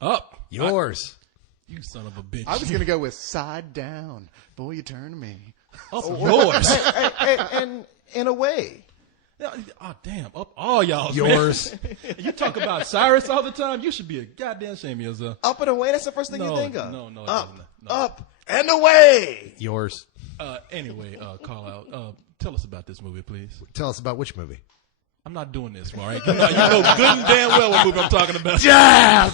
Up. Yours. You son of a bitch. I was going to go with Side Down. Boy, you turn to me. Up yours. And in a way. Oh, damn. Up all y'all. Yours. You talk about Cyrus all the time. You should be a goddamn shame of yourself. Up and away, that's the first thing you think of. No, it Up, doesn't. No. up, and away. Yours. Anyway, Carlisle, tell us about this movie, please. Tell us about which movie. I'm not doing this, all right? You know good and damn well what movie I'm talking about. Damn!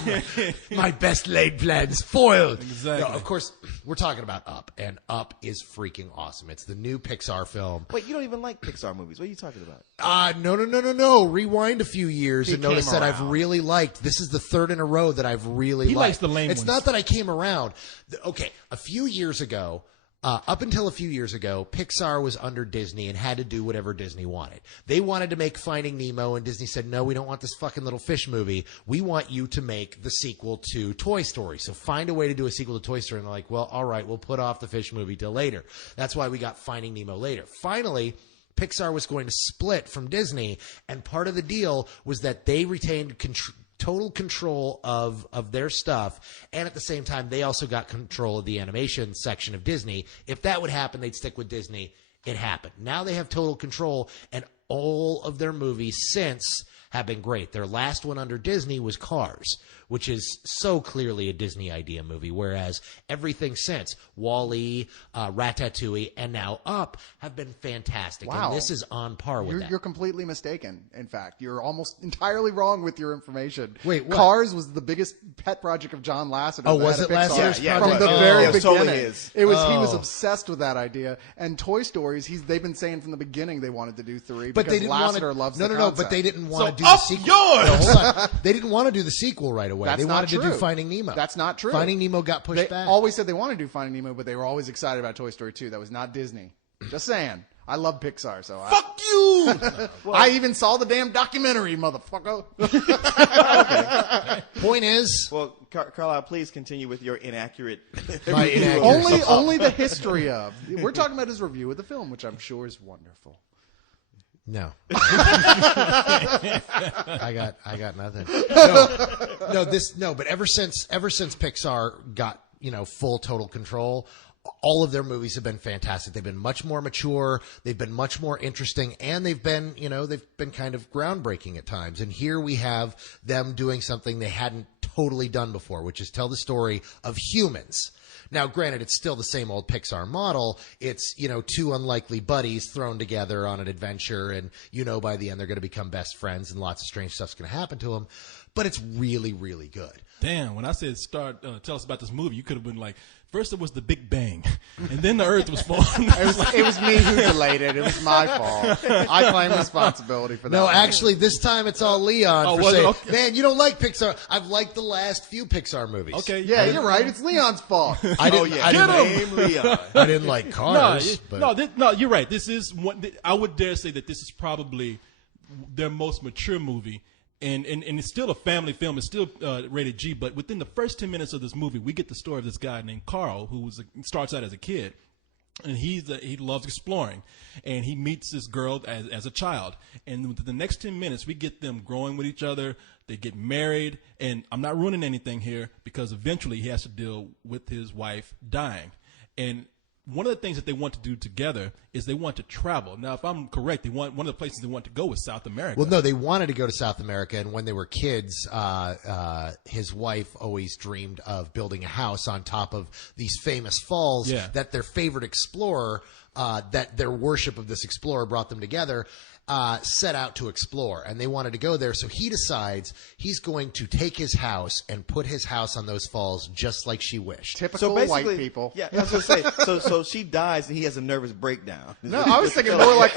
My best laid plans foiled. Exactly. No, of course, we're talking about Up, and Up is freaking awesome. It's the new Pixar film. Wait, you don't even like Pixar movies. What are you talking about? No. Rewind a few years and notice that I've really liked. This is the third in a row that I've really liked. He likes the lame It's ones. not that I came around. Okay, a few years ago, up until a few years ago, Pixar was under Disney and had to do whatever Disney wanted. They wanted to make Finding Nemo, and Disney said, no, we don't want this fucking little fish movie. We want you to make the sequel to Toy Story. So find a way to do a sequel to Toy Story. And they're like, well, all right, we'll put off the fish movie till later. That's why we got Finding Nemo later. Finally, Pixar was going to split from Disney, and part of the deal was that they retained total control of their stuff, and at the same time they also got control of the animation section of Disney. If that would happen, they'd stick with Disney. It happened. Now they have total control, and all of their movies since have been great. Their last one under Disney was Cars, which is so clearly a Disney idea movie, whereas everything since, WALL-E, Ratatouille, and now Up have been fantastic. Wow. And this is on par with that. You're completely mistaken, in fact. You're almost entirely wrong with your information. Wait, what? Cars was the biggest pet project of John Lasseter. Oh, the was head of it last Pixar. year's Yeah, From project? the Oh. very It was beginning. totally his. He was obsessed with that idea. And Toy Stories, they've been saying from the beginning they wanted to do 3 But because they didn't want Lasseter to. loves No, the no, concept. but they didn't want So to do the up sequel. yours! No, hold on. They didn't want to do the sequel right away. That's they not wanted to do true. Finding Nemo. That's not true. Finding Nemo got pushed They back. always said they wanted to do Finding Nemo, but they were always excited about Toy Story 2. That was not Disney. Just saying. I love Pixar, so Fuck you! I even saw the damn documentary, motherfucker. Point is, Well, Carlisle, please continue with your inaccurate My review of inaccurate- this. only the history of. We're talking about his review of the film, which I'm sure is wonderful. no. I got nothing. No. But ever since Pixar got full total control, all of their movies have been fantastic. They've been much more mature. They've been much more interesting, and they've been kind of groundbreaking at times. And here we have them doing something they hadn't totally done before, which is tell the story of humans. Now, granted, it's still the same old Pixar model. It's, two unlikely buddies thrown together on an adventure, and by the end they're going to become best friends, and lots of strange stuff's going to happen to them. But it's really, really good. Damn, when I said tell us about this movie, you could have been like, first it was the Big Bang, and then the Earth was formed. It was me who delayed it. It was my fault. I claim responsibility for that. No, actually, this time it's all Leon Oh, for was it? saying, Okay. man, you don't like Pixar. I've liked the last few Pixar movies. Okay, Yeah, you're right. It's Leon's fault. I didn't, Oh, yeah. I Get didn't, him, Leon. I didn't like Cars. No, you're right. This is one. I would dare say that this is probably their most mature movie, and it's still a family film. It's still rated G. But within the first 10 minutes of this movie, we get the story of this guy named Carl, who starts out as a kid, and he loves exploring, and he meets this girl as a child, and within the next 10 minutes, we get them growing with each other. They get married, and I'm not ruining anything here because eventually he has to deal with his wife dying, and one of the things that they want to do together is they want to travel. Now, if I'm correct, one of the places they want to go is South America. Well, no, they wanted to go to South America, and when they were kids, his wife always dreamed of building a house on top of these famous falls that their favorite explorer, that their worship of this explorer brought them together, set out to explore, and they wanted to go there. So he decides he's going to take his house and put his house on those falls just like she wished. Typical white people. Yeah, I was going to say. So she dies and he has a nervous breakdown. No, I was thinking more like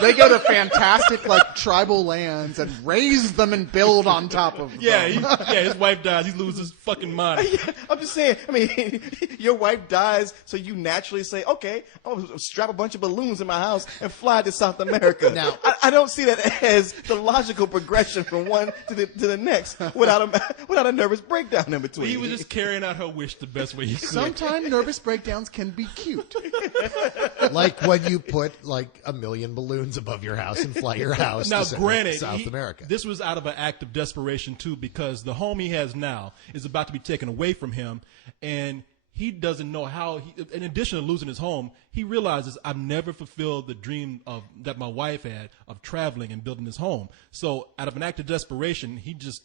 they go to fantastic tribal lands and raise them and build on top of them. His wife dies. He loses his fucking mind. I'm just saying. I mean, your wife dies, so you naturally say, "Okay, I'll strap a bunch of balloons in my house and fly to South America." Now, I don't see that as the logical progression from one to the next without a nervous breakdown in between. He was just carrying out her wish the best way he could. Sometimes nervous breakdowns can be cute. Like when you put like 1 million balloons above your house and fly your house Now, to granted, South America. this was out of an act of desperation too, because the home he has now is about to be taken away from him, and he doesn't know how. In addition to losing his home, he realizes I've never fulfilled the dream that my wife had of traveling and building his home. So, out of an act of desperation, he just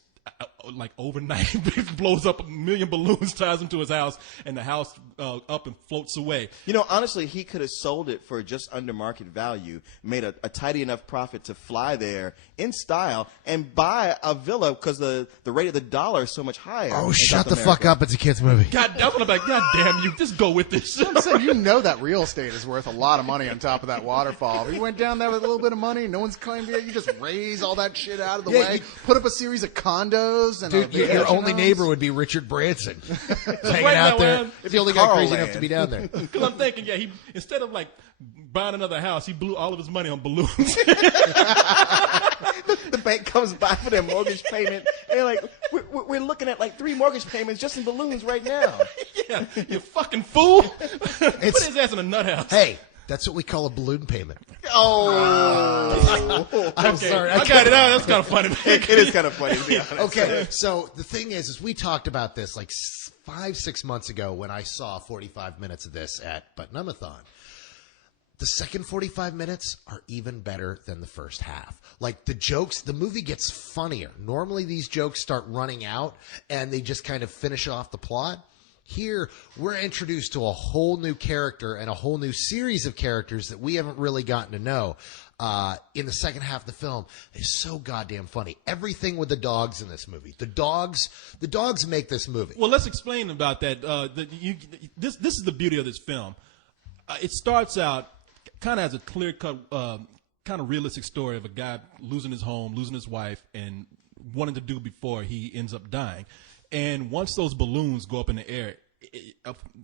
like overnight blows up 1 million balloons, ties them to his house, and the house up and floats away. You know, honestly, he could have sold it for just under market value, made a tidy enough profit to fly there in style and buy a villa because the rate of the dollar is so much higher. Oh, in shut South the America. fuck up. It's a kid's movie. God, that's what I'm like. God damn you! Just go with this. I'm saying, you know that real estate is worth a lot of money on top of that waterfall. If you went down there with a little bit of money, no one's claimed it. You just raise all that shit out of the way, put up a series of condos, and Dude, your only neighbor would be Richard Branson. Hanging out there. If he only got crazy enough to be down there. Because I'm thinking, he instead of like buying another house, he blew all of his money on balloons. The bank comes by for their mortgage payment, and they're like, we're looking at like 3 mortgage payments just in balloons right now. Yeah, you fucking fool. Put his ass in a nut house. Hey, that's what we call a balloon payment. Oh, I'm sorry. I got it out. That's kind of funny. it is kind of funny, to be honest. Okay, so the thing is we talked about this like 5-6 months ago when I saw 45 minutes of this at Putnamathon. The second 45 minutes are even better than the first half. Like the jokes, the movie gets funnier. Normally these jokes start running out and they just kind of finish off the plot. Here, we're introduced to a whole new character and a whole new series of characters that we haven't really gotten to know. In the second half of the film is so goddamn funny. Everything with the dogs in this movie. The dogs make this movie. Well, let's explain about that. This is the beauty of this film. It starts out kind of as a clear-cut, kind of realistic story of a guy losing his home, losing his wife, and wanting to do before he ends up dying. And once those balloons go up in the air,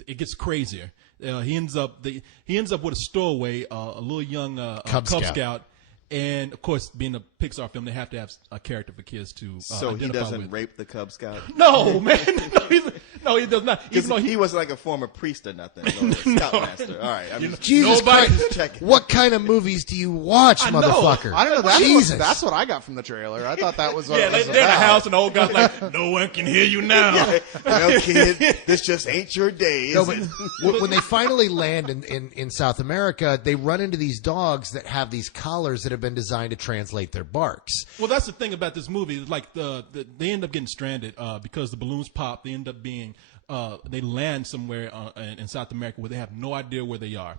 it gets crazier. He ends up with a stowaway, a little young Cub Scout. And of course, being a Pixar film, they have to have a character for kids to So he identify doesn't with. rape the Cub Scout? No, man. No, he does not. Even though He wasn't like a former priest or nothing. Or a scoutmaster. All right. Jesus Nobody- Christ! checking. What kind of movies do you watch, I know. motherfucker? I don't know. Jesus. That's what I got from the trailer. I thought that was what yeah, it was they're in a about. house, and the old guy's like, "No one can hear you now." Well, kid, this just ain't your day, is No, but it? when they finally land in South America, they run into these dogs that have these collars that have been designed to translate their barks. Well, that's the thing about this movie. Is like they end up getting stranded because the balloons pop. They end up being they land somewhere in South America where they have no idea where they are.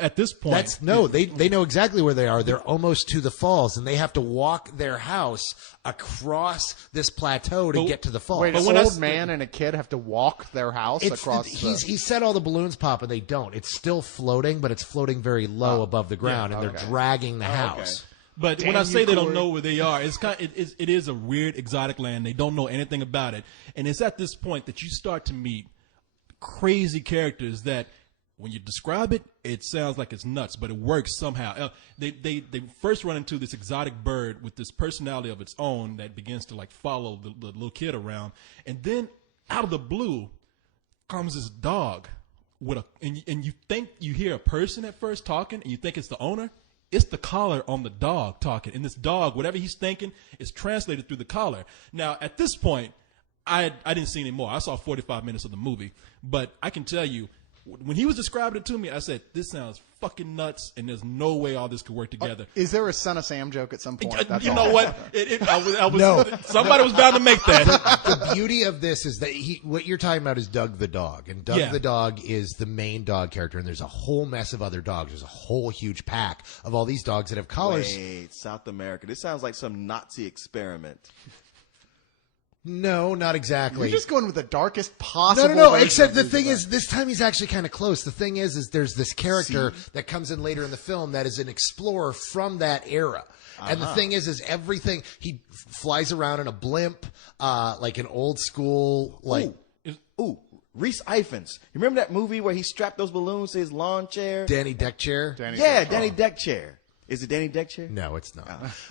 At this point, They know exactly where they are. They're almost to the falls, and they have to walk their house across this plateau to get to the falls. Wait, But an when I old s- man and a kid have to walk their house across He said all the balloons pop, and they don't. It's still floating, but it's floating very low above the ground, and they're dragging the house. But when I say they don't know where they are, it's it is a weird exotic land. They don't know anything about it, and it's at this point that you start to meet crazy characters that, when you describe it, it sounds like it's nuts, but it works somehow. They first run into this exotic bird with this personality of its own that begins to like follow the little kid around, and then out of the blue comes this dog with and you think you hear a person at first talking, and you think it's the owner. It's the collar on the dog talking, and this dog, whatever he's thinking, is translated through the collar. Now, at this point, I didn't see any more. I saw 45 minutes of the movie, but I can tell you, when he was describing it to me, I said, "This sounds fucking nuts, and there's no way all this could work together." Is there a Son of Sam joke at some point? That's You all. know what? I was No. somebody was bound to make that. The beauty of this is that what you're talking about is Doug the dog, and Doug Yeah. the dog is the main dog character, and there's a whole mess of other dogs. There's a whole huge pack of all these dogs that have collars. Wait, South America. This sounds like some Nazi experiment. No, not exactly. You're just going with the darkest possible. No. version Except of the these thing events. is, this time he's actually kind of close. The thing is there's this character that comes in later in the film that is an explorer from that era. And the thing is everything, he flies around in a blimp, like an old school, like Ooh, Reese Ifans. You remember that movie where he strapped those balloons to his lawn chair? Danny Deck chair. Danny Deck chair. Is it Danny Degcher? No, it's not.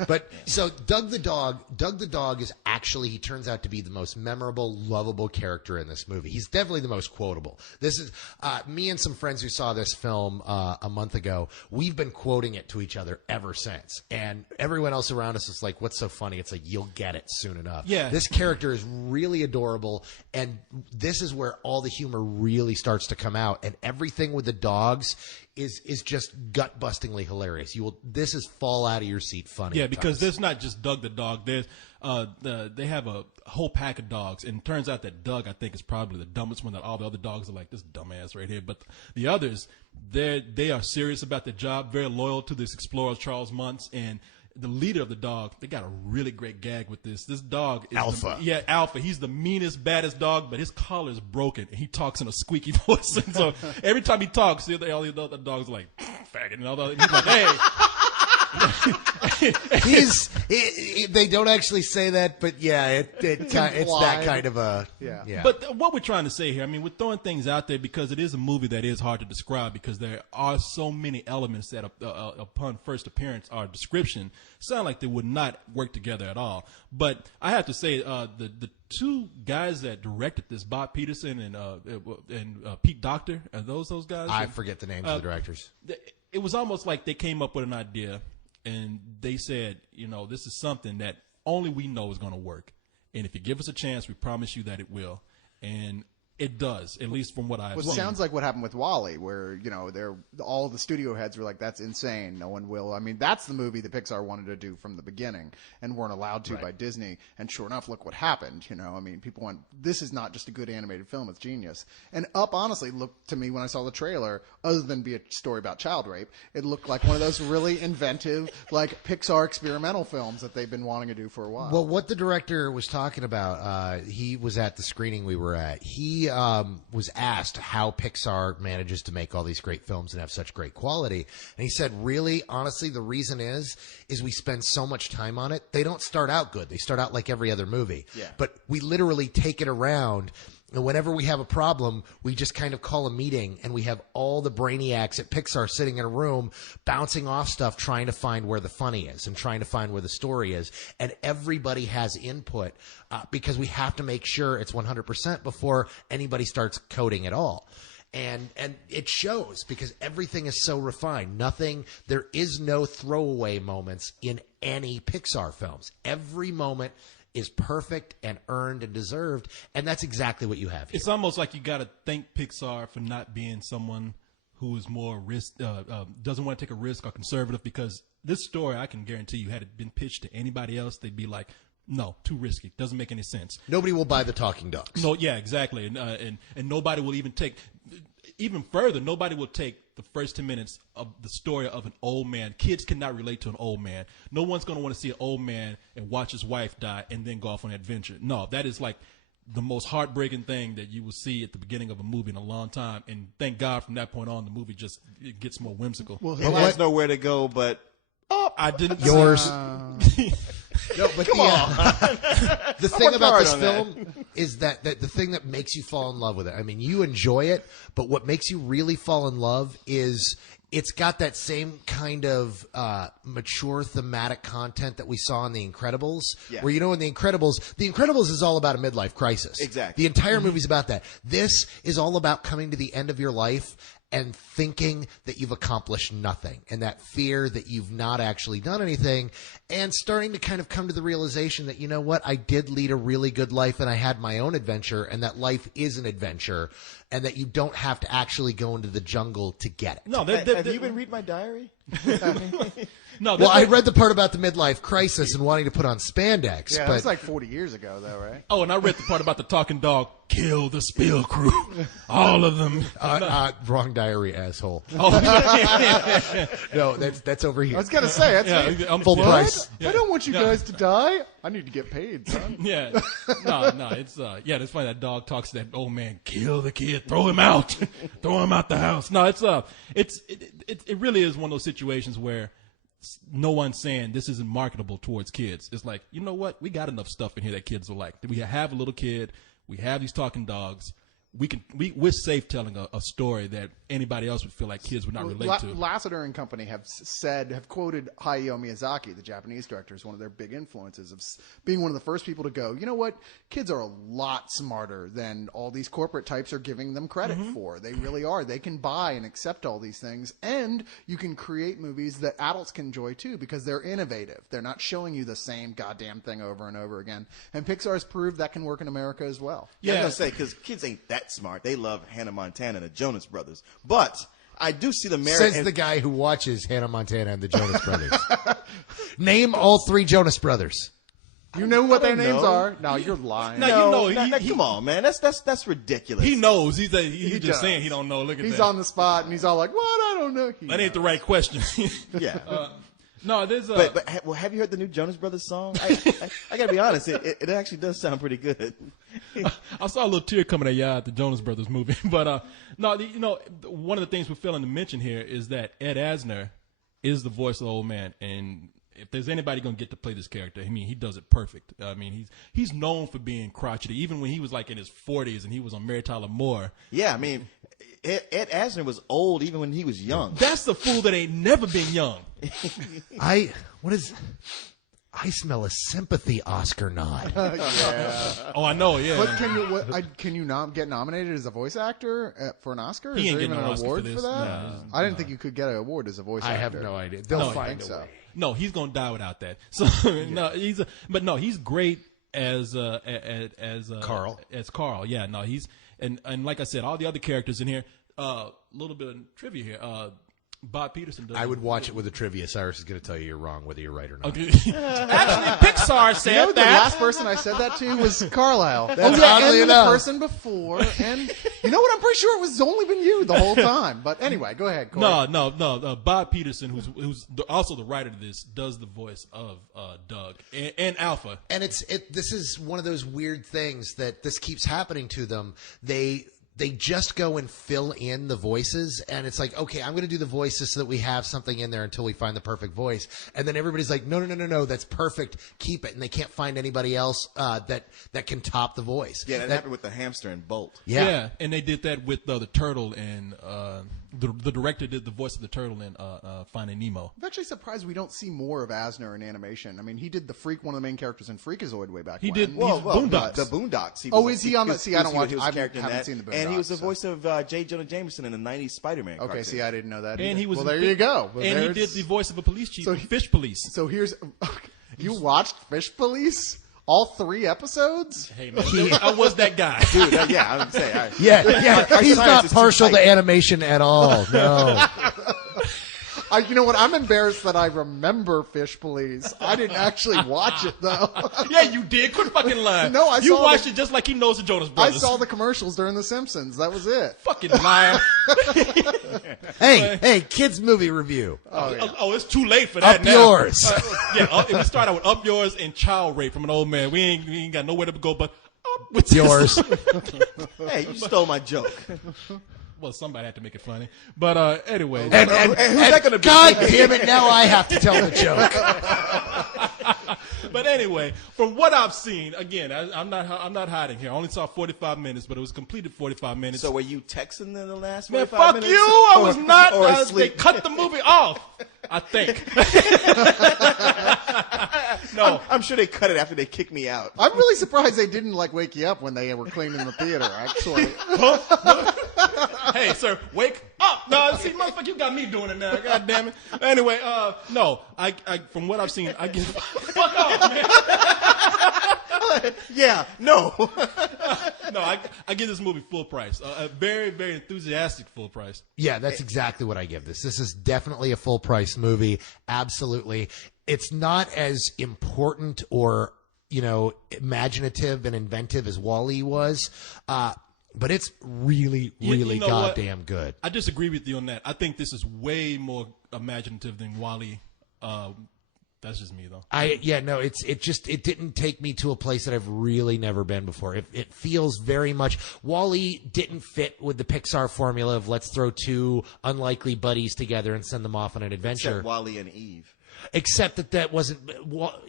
But so Doug the dog is actually, he turns out to be the most memorable, lovable character in this movie. He's definitely the most quotable. This is me and some friends who saw this film a month ago. We've been quoting it to each other ever since, and everyone else around us is like, "What's so funny?" It's like, you'll get it soon enough. Yeah. This character is really adorable, and this is where all the humor really starts to come out, and everything with the dogs is just gut-bustingly hilarious. This is fall out of your seat funny. Yeah, because there's not just Doug the dog. There's they have a whole pack of dogs, and it turns out that Doug, I think, is probably the dumbest one. That all the other dogs are like, this dumbass right here. But the others, they are serious about their job, very loyal to this explorer Charles Muntz, and the leader of the dog, they got a really great gag with this. This dog is Alpha. Alpha. He's the meanest, baddest dog, but his collar is broken, and he talks in a squeaky voice. And so every time he talks, all the other dogs are like, faggot. And he's like, hey. They don't actually say that, but yeah, it's that kind of a Yeah. But what we're trying to say here, I mean, we're throwing things out there because it is a movie that is hard to describe because there are so many elements that upon first appearance or description sound like they would not work together at all. But I have to say, the two guys that directed this, Bob Peterson and Pete Docter, are those guys? I forget the names of the directors. It was almost like they came up with an idea and they said, this is something that only we know is going to work. And if you give us a chance, we promise you that it will. And it does, at least from what I've seen. It sounds like what happened with Wall-E, where all the studio heads were like, "That's insane. No one will." I mean, that's the movie that Pixar wanted to do from the beginning and weren't allowed to by Disney. And sure enough, look what happened. I mean, people went, "This is not just a good animated film; it's genius." And Up honestly looked to me when I saw the trailer, other than be a story about child rape, it looked like one of those really inventive, like Pixar experimental films that they've been wanting to do for a while. Well, what the director was talking about, he was at the screening we were at. He was asked how Pixar manages to make all these great films and have such great quality. And he said, really, honestly, the reason is we spend so much time on it. They don't start out good. They start out like every other movie. Yeah. But we literally take it around. And whenever we have a problem, we just kind of call a meeting, and we have all the brainiacs at Pixar sitting in a room bouncing off stuff, trying to find where the funny is and trying to find where the story is. And everybody has input because we have to make sure it's 100% before anybody starts coding at all. And it shows because everything is so refined. There is no throwaway moments in any Pixar films. Every moment is perfect and earned and deserved, and that's exactly what you have here. It's almost like you got to thank Pixar for not being someone who is more doesn't want to take a risk or conservative, because this story, I can guarantee you, had it been pitched to anybody else, they'd be like, no, too risky. Doesn't make any sense. Nobody will buy the talking dogs. No, yeah, exactly. And nobody will even take, even further, nobody will take the first 10 minutes of the story of an old man. Kids cannot relate to an old man. No one's going to want to see an old man and watch his wife die and then go off on an adventure. No, that is like the most heartbreaking thing that you will see at the beginning of a movie in a long time. And thank God from that point on, the movie just it gets more whimsical. Well, It has nowhere to go but I didn't. Yours. No, but the thing worked about hard this on film is that the thing that makes you fall in love with it. I mean, you enjoy it, but what makes you really fall in love is it's got that same kind of mature thematic content that we saw in The Incredibles. Yeah. Where, in The Incredibles is all about a midlife crisis. Exactly. The entire movie's about that. This is all about coming to the end of your life and thinking that you've accomplished nothing, and that fear that you've not actually done anything, and starting to kind of come to the realization that, you know what, I did lead a really good life and I had my own adventure, and that life is an adventure, and that you don't have to actually go into the jungle to get it. No, have you been reading my diary? No, Well, I read the part about the midlife crisis and wanting to put on spandex, Yeah, but that's like 40 years ago, though, right? Oh, and I read the part about the talking dog. Kill the spill crew, all of them. wrong diary, asshole. Oh, No, that's over here. I was gonna say, that's yeah, I'm Full yeah. price. I don't want you guys to die. I need to get paid, son. Yeah, no, it's it's funny that dog talks to that old man. Kill the kid, throw him out, throw him out the house. No, it really is one of those situations where no one's saying this isn't marketable towards kids. It's like, you know what, we got enough stuff in here that kids will like. We have a little kid, we have these talking dogs. we're safe telling a story that anybody else would feel like kids would not relate to. Lasseter and company have quoted Hayao Miyazaki, the Japanese director, as one of their big influences of being one of the first people to go, you know what, kids are a lot smarter than all these corporate types are giving them credit for. They really are. They can buy and accept all these things, and you can create movies that adults can enjoy too because they're innovative. They're not showing you the same goddamn thing over and over again. And Pixar's proved that can work in America as well. Yeah, I was gonna say, because kids ain't that smart. They love Hannah Montana and the Jonas Brothers. But I do see the merit. Says the guy who watches Hannah Montana and the Jonas Brothers. Name all 3 Jonas Brothers. You know what their don't names know. are? No, you're lying. No, Come on, man. That's ridiculous. He knows. He's just does. saying he don't know. Look at He's that. on the spot, and he's all like, what? I don't know. That ain't the right question. Yeah. No, there's But have you heard the new Jonas Brothers song? I gotta be honest, it actually does sound pretty good. I saw a little tear coming at you at the Jonas Brothers movie, but one of the things we're failing to mention here is that Ed Asner is the voice of the old man, and if there's anybody gonna get to play this character, I mean, he does it perfect. I mean, he's known for being crotchety, even when he was like in his 40s and he was on Mary Tyler Moore. Yeah, I mean, Ed Asner was old even when he was young. That's the fool that ain't never been young. I smell a sympathy Oscar nod. Oh, I know, yeah. But can you get nominated as a voice actor for an Oscar? He Is ain't there getting even no an Oscar award for for this. that? No. I didn't think you could get an award as a voice I actor. have no idea. They'll find a way. No, he's gonna die without that. So he's great as Carl. As Carl, yeah. No, he's and like I said, all the other characters in here. A little bit of trivia here. Bob Peterson does. I would watch it with a trivia. Cyrus is going to tell you you're wrong, whether you're right or not. Okay. Actually, Pixar said You know, the that. last person I said that to was Carlisle. That's oddly and enough. the person before, and you know what? I'm pretty sure it was only been you the whole time. But anyway, go ahead, Corey. No. Bob Peterson, who's also the writer of this, does the voice of Doug and Alpha. And this is one of those weird things that this keeps happening to them. They just go and fill in the voices, and it's like, okay, I'm going to do the voices so that we have something in there until we find the perfect voice. And then everybody's like, no, that's perfect. Keep it. And they can't find anybody else that can top the voice. Yeah, that happened with the hamster and Bolt. Yeah, and they did that with the turtle, and the director did the voice of the turtle in Finding Nemo. I'm actually surprised we don't see more of Asner in animation. I mean, he did the Freak, one of the main characters in Freakazoid way back He when. did. Boondocks. The Boondocks. Is he on the? See, I don't watch. He was I a character in haven't that. seen the Boondocks. And he was the so- voice of J. Jonah Jameson in the 90s Spider-Man Okay, cartoon. see, I didn't know that. And either. he was. Well, there you go. Well, And he there's- did the voice of a police chief, So in Fish Police. So here's. You watched Fish Police? All 3 episodes? Hey man, I was that guy. Dude, yeah, I would say. Yeah. Our He's science not is too partial to tight. animation at all. No. You know what? I'm embarrassed that I remember Fish Police. I didn't actually watch it though. Yeah, you did. Quit fucking lying. No, I You saw watched the- it just like he knows the Jonas I Brothers. saw the commercials during The Simpsons. That was it. fucking lying. Hey, kids movie review. Oh, it's too late for that Up now. yours. We start out with Up Yours and Child Rape from an old man. We ain't got nowhere to go but up with Yours. Hey, you stole my joke. Well, somebody had to make it funny. But anyway. And who's that gonna be? God damn it! Now I have to tell the joke. But anyway, from what I've seen, again, I'm not hiding here. I only saw 45 minutes, but it was completed 45 minutes. So were you texting in the last Man, 45 fuck minutes? you! I was not. Or They asleep? cut the movie off. I think. No. I'm sure they cut it after they kicked me out. I'm really surprised they didn't wake you up when they were cleaning the theater. Actually, Hey, sir, wake up! No, see, motherfucker, you got me doing it now. God damn it. Anyway, no, I from what I've seen, I give fuck off, man. Yeah, no. No, I give this movie full price. A very, very enthusiastic full price. Yeah, that's exactly what I give this. This is definitely a full price movie. Absolutely. It's not as important or, imaginative and inventive as WALL-E was. But it's really, really You know what? goddamn good. I disagree with you on that. I think this is way more imaginative than WALL-E. That's just me, though. It didn't take me to a place that I've really never been before. It feels very much, WALL-E didn't fit with the Pixar formula of let's throw 2 unlikely buddies together and send them off on an adventure. Except Wally and Eve. Except that wasn't.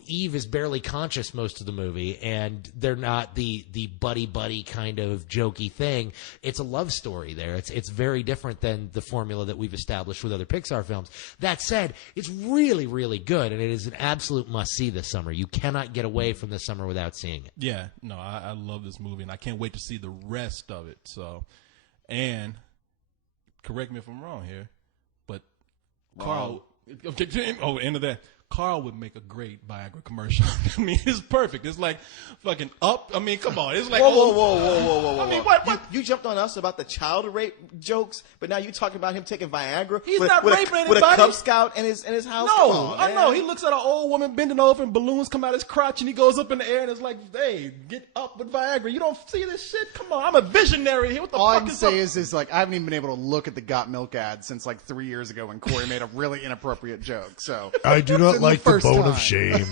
Eve is barely conscious most of the movie, and they're not the buddy kind of jokey thing. It's a love story there. It's very different than the formula that we've established with other Pixar films. That said, it's really, really good, and it is an absolute must-see this summer. You cannot get away from this summer without seeing it. Yeah, no, I love this movie, and I can't wait to see the rest of it. So, and correct me if I'm wrong here, but Carl. End of that. Carl would make a great Viagra commercial. I mean, it's perfect. It's like fucking Up. I mean, come on. It's like Whoa. I mean, what? You jumped on us about the child rape jokes, but now you're talking about him taking Viagra. He's not raping anybody. With a Cub Scout in his house. No, Come on, I man. know. He looks at an old woman bending over and balloons come out his crotch and he goes up in the air and it's like, hey, get up with Viagra. You don't see this shit? Come on. I'm a visionary here. What the All I fuck can is say up? is like I haven't even been able to look at the Got Milk ad since like 3 years ago when Corey made a really inappropriate joke. So I do It's not in like the first bone time. of shame.